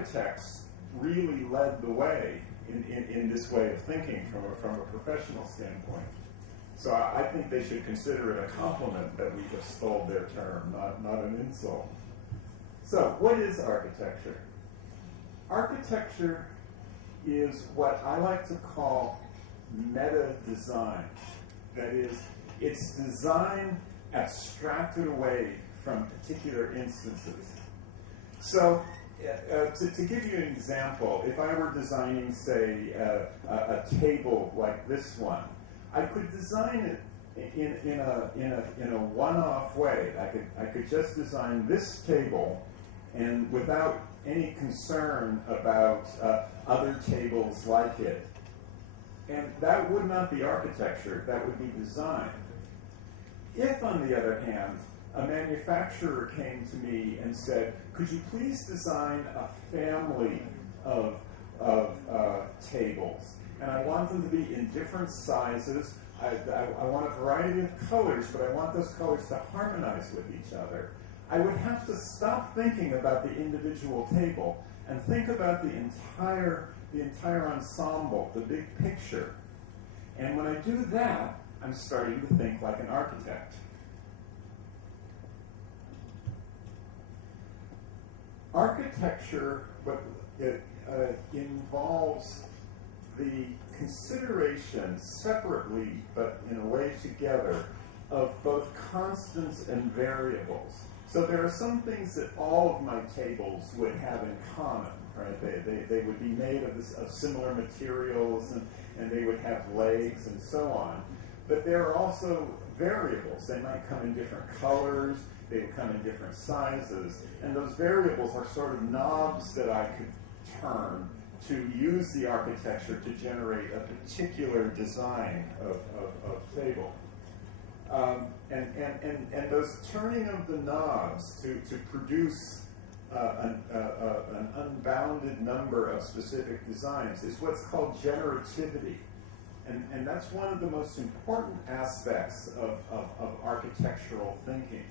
architects really led the way in this way of thinking from a professional standpoint. So I think they should consider it a compliment that we just stole their term, not an insult. So what is architecture? Architecture is what I like to call meta design. That is, it's design abstracted away from particular instances. So to give you an example, if I were designing, say, a table like this one, I could design it in a one-off way. I could just design this table, and without any concern about other tables like it. And that would not be architecture, that would be design. If, on the other hand, a manufacturer came to me and said, could you please design a family of tables? And I want them to be in different sizes. I want a variety of colors, but I want those colors to harmonize with each other. I would have to stop thinking about the individual table and think about the entire ensemble, the big picture. And when I do that, I'm starting to think like an architect. Architecture involves the consideration separately, but in a way together, of both constants and variables. So there are some things that all of my tables would have in common, right? They would be made of similar materials, and they would have legs and so on. But there are also variables. They might come in different colors, they would come in different sizes, and those variables are sort of knobs that I could turn to use the architecture to generate a particular design of table. And those turning of the knobs to produce an unbounded number of specific designs is what's called generativity. And that's one of the most important aspects of architectural thinking.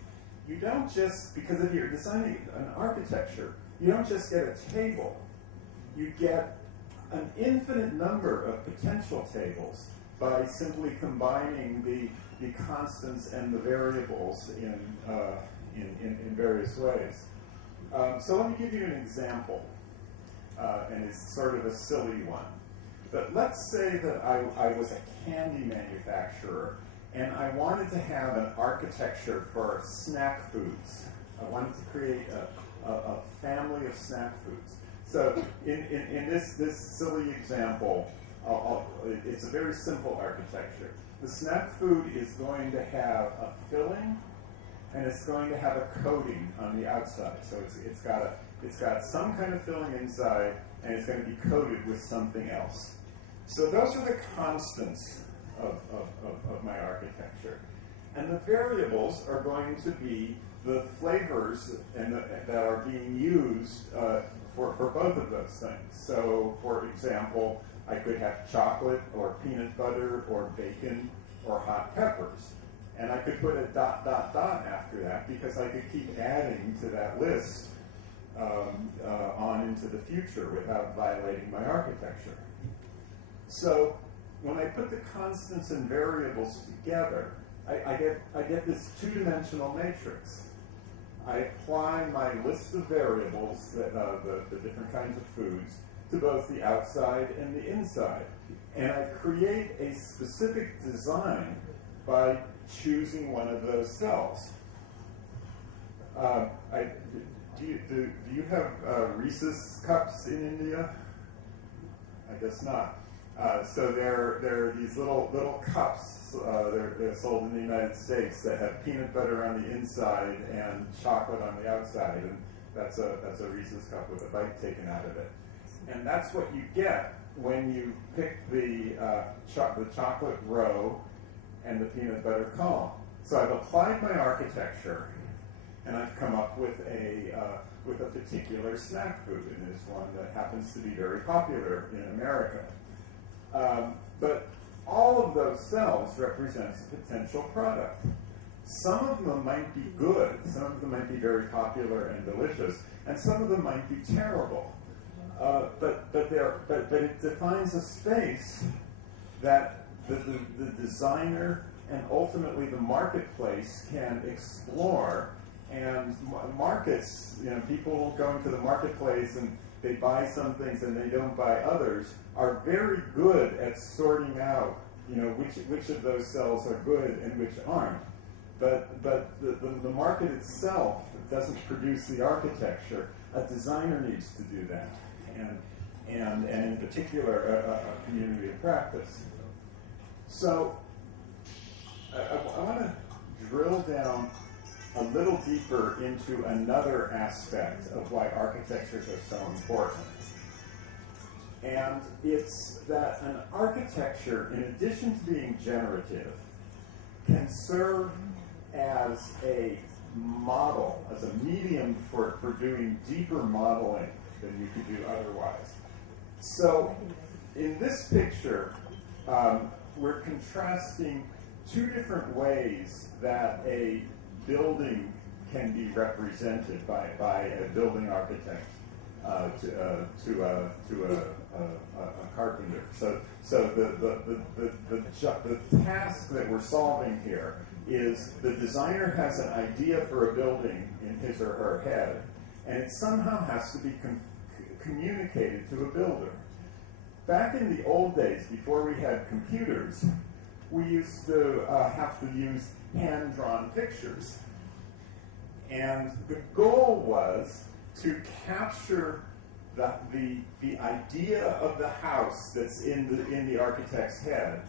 You don't just, because if you're designing an architecture, you don't just get a table. You get an infinite number of potential tables by simply combining the constants and the variables in various ways. So let me give you an example, and it's sort of a silly one. But let's say that I was a candy manufacturer, and I wanted to have an architecture for snack foods. I wanted to create a family of snack foods. So in this silly example, it's a very simple architecture. The snack food is going to have a filling, and it's going to have a coating on the outside. So it's got some kind of filling inside, and it's going to be coated with something else. So those are the constants of my architecture. And the variables are going to be the flavors that are being used for both of those things. So, for example, I could have chocolate or peanut butter or bacon or hot peppers. And I could put a ... after that because I could keep adding to that list on into the future without violating my architecture. So when I put the constants and variables together, I get this two-dimensional matrix. I apply my list of variables, the different kinds of foods, to both the outside and the inside. And I create a specific design by choosing one of those cells. Do you have Reese's cups in India? I guess not. So there are these little cups. They're sold in the United States that have peanut butter on the inside and chocolate on the outside, and that's a Reese's cup with a bite taken out of it. And that's what you get when you pick the chocolate row and the peanut butter column. So I've applied my architecture, and I've come up with a particular snack food, and it's one that happens to be very popular in America. But all of those cells represents a potential product. Some of them might be good, some of them might be very popular and delicious, and some of them might be terrible. but it defines a space that the designer and ultimately the marketplace can explore. And markets, people going to the marketplace and they buy some things and they don't buy others, are very good at sorting out, which of those cells are good and which aren't. But the market itself doesn't produce the architecture. A designer needs to do that, and in particular, a community of practice. So I want to drill down a little deeper into another aspect of why architectures are so important. And it's that an architecture, in addition to being generative, can serve as a model, as a medium for doing deeper modeling than you could do otherwise. So in this picture, we're contrasting two different ways that a building can be represented by a building architect to a carpenter. So the task that we're solving here is the designer has an idea for a building in his or her head, and it somehow has to be communicated to a builder. Back in the old days, before we had computers, we used to have to use hand-drawn pictures. And the goal was to capture the idea of the house that's in the architect's head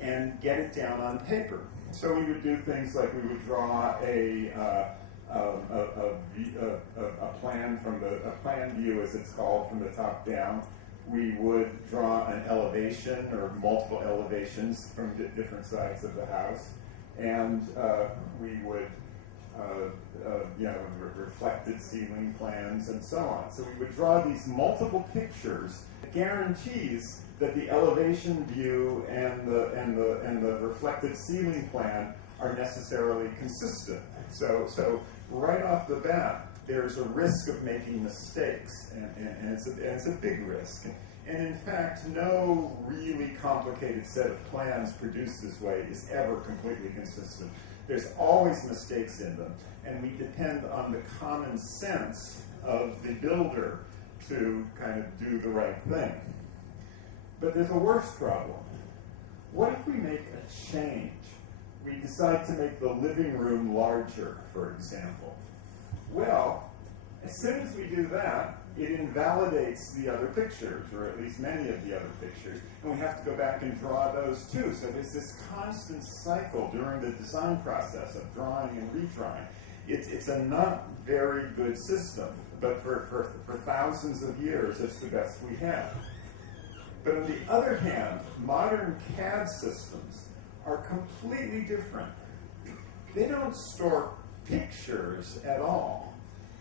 and get it down on paper. So we would do things like we would draw a plan view, as it's called, from the top down. We would draw an elevation or multiple elevations from different sides of the house, and we would reflected ceiling plans and so on. So we would draw these multiple pictures. It guarantees that the elevation view and the reflected ceiling plan are necessarily consistent. So right off the bat, there's a risk of making mistakes, and it's a big risk. And in fact, no really complicated set of plans produced this way is ever completely consistent. There's always mistakes in them, and we depend on the common sense of the builder to kind of do the right thing. But there's a worse problem. What if we make a change? We decide to make the living room larger, for example. Well, as soon as we do that, it invalidates the other pictures, or at least many of the other pictures, and we have to go back and draw those too. So there's this constant cycle during the design process of drawing and redrawing. It's a not very good system, but for thousands of years, it's the best we have. But on the other hand, modern CAD systems are completely different. They don't store pictures at all.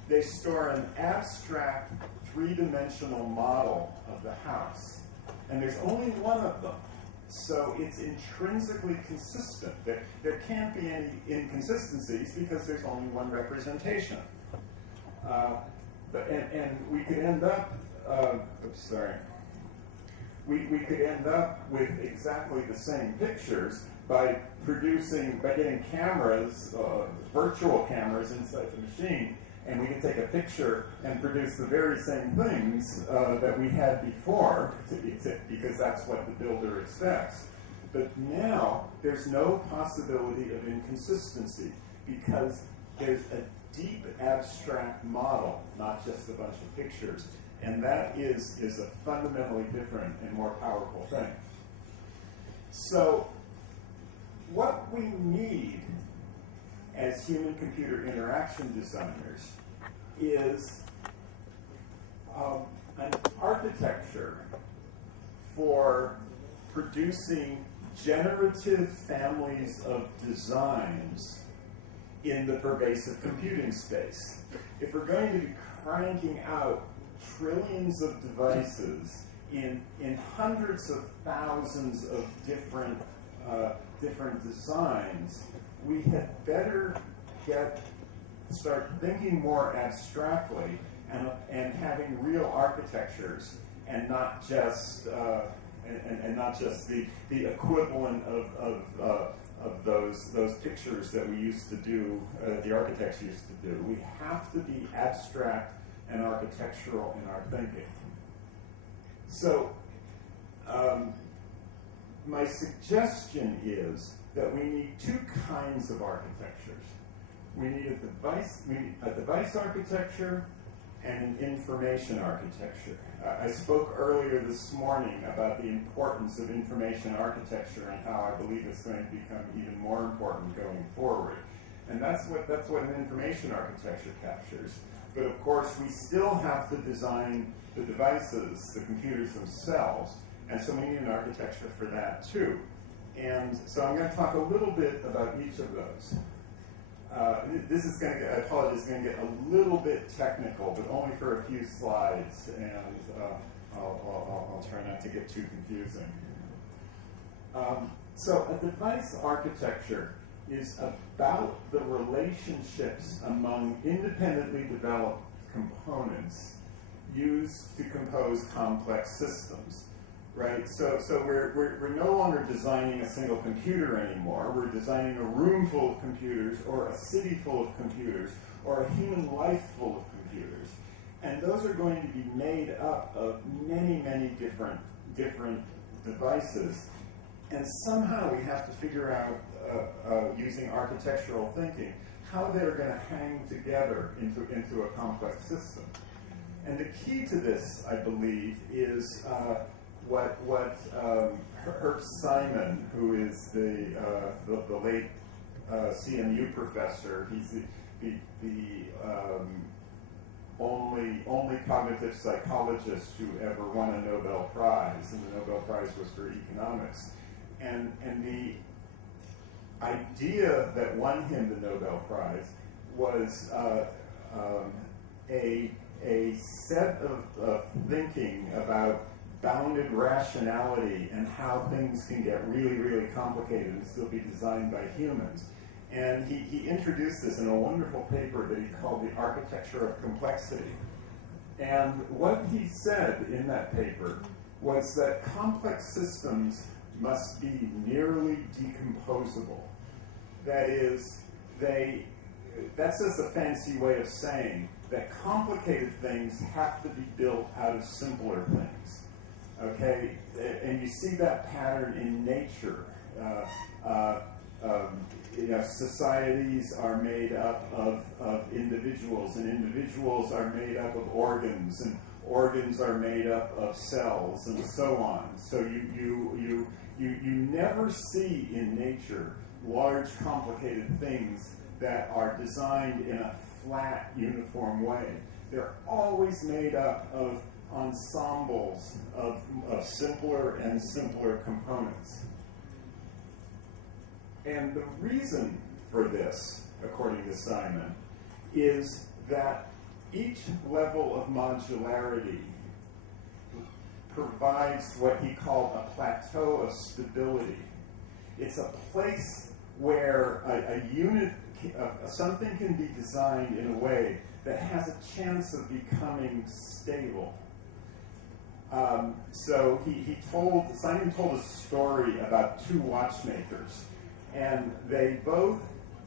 They store an abstract, three-dimensional model of the house. And there's only one of them. So it's intrinsically consistent. There can't be any inconsistencies because there's only one representation. And we could end up, we could end up with exactly the same pictures by getting cameras, virtual cameras inside the machine, and we can take a picture and produce the very same things that we had before, because that's what the builder expects. But now, there's no possibility of inconsistency, because there's a deep abstract model, not just a bunch of pictures. And that is a fundamentally different and more powerful thing. So, what we need as human-computer interaction designers is an architecture for producing generative families of designs in the pervasive computing space. If we're going to be cranking out trillions of devices in hundreds of thousands of different designs, we had better start thinking more abstractly and having real architectures, and not just and not just the equivalent of those pictures that we used to do, the architects used to do. We have to be abstract and architectural in our thinking. So my suggestion is that we need two kinds of architectures. We need a device architecture and an information architecture. I spoke earlier this morning about the importance of information architecture and how I believe it's going to become even more important going forward. And that's what an information architecture captures. But of course, we still have to design the devices, the computers themselves, and so we need an architecture for that too. And so I'm going to talk a little bit about each of those. This is going to get, I apologize, it's going to get a little bit technical, but only for a few slides, and I'll try not to get too confusing. So a device architecture is about the relationships among independently developed components used to compose complex systems, right? So we're no longer designing a single computer anymore. We're designing a room full of computers, or a city full of computers, or a human life full of computers. And those are going to be made up of many, many different devices. And somehow we have to figure out, using architectural thinking, how they're going to hang together into a complex system. And the key to this, I believe, is what Herb Simon, who is the late CMU professor, he's the only cognitive psychologist who ever won a Nobel Prize, and the Nobel Prize was for economics. And the idea that won him the Nobel Prize was a set of thinking about bounded rationality and how things can get really, really complicated and still be designed by humans. And he introduced this in a wonderful paper that he called The Architecture of Complexity. And what he said in that paper was that complex systems must be nearly decomposable. That is, that's just a fancy way of saying that complicated things have to be built out of simpler things. Okay, and you see that pattern in nature. Societies are made up of individuals, and individuals are made up of organs, and organs are made up of cells, and so on. So you never see in nature large, complicated things that are designed in a flat, uniform way. They're always made up of ensembles of simpler and simpler components. And the reason for this, according to Simon, is that each level of modularity provides what he called a plateau of stability. It's a place where a unit, something can be designed in a way that has a chance of becoming stable. So Simon told a story about two watchmakers, and they both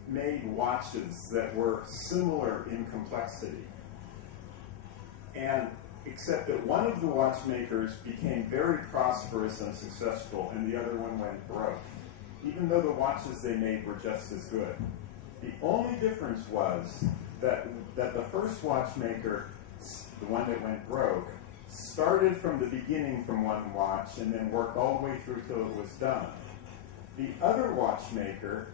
made watches that were similar in complexity. And except that one of the watchmakers became very prosperous and successful, and the other one went broke, even though the watches they made were just as good. The only difference was that the first watchmaker, the one that went broke, started from the beginning from one watch and then worked all the way through till it was done. The other watchmaker